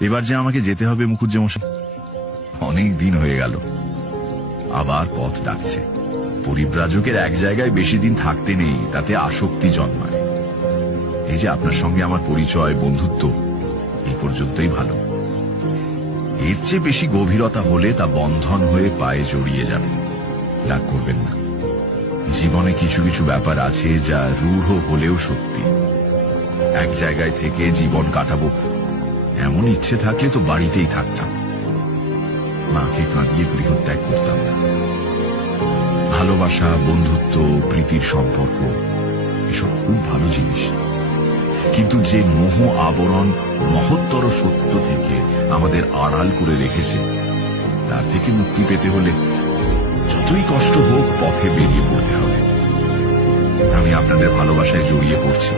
এবার যে আমাকে যেতে হবে মুখুজ্জেমশাই, অনেক দিন হয়ে গেল। আবার পথ ডাকছে। পরিব্রাজকের এক জায়গায় বেশি দিন থাকতে নেই, তাতে আসক্তি জন্মায়। এই যে আপনার সঙ্গে আমার পরিচয়, বন্ধুত্ব, এই পর্যন্তই ভালো। এর চেয়ে বেশি গভীরতা হলে তা বন্ধন হয়ে পায়ে জড়িয়ে যাবে। রাগ করবেন না। জীবনে কিছু কিছু ব্যাপার আছে যা রূঢ় হলেও সত্যি। এক জায়গায় থেকে জীবন কাটাবো এমন ইচ্ছে থাকলে তো বাড়িতেই থাকতাম, মাকে কাঁদিয়ে গৃহত্যাগ করতাম না। ভালোবাসা, বন্ধুত্ব, প্রীতির সম্পর্ক এসব খুব ভালো জিনিস, কিন্তু যে মোহ আবরণ মহত্তর সত্য থেকে আমাদের আড়াল করে রেখেছে, তার থেকে মুক্তি পেতে হলে যতই কষ্ট হোক পথে বেরিয়ে পড়তে হবে। আমি আপনাদের ভালোবাসায় জড়িয়ে পড়ছি।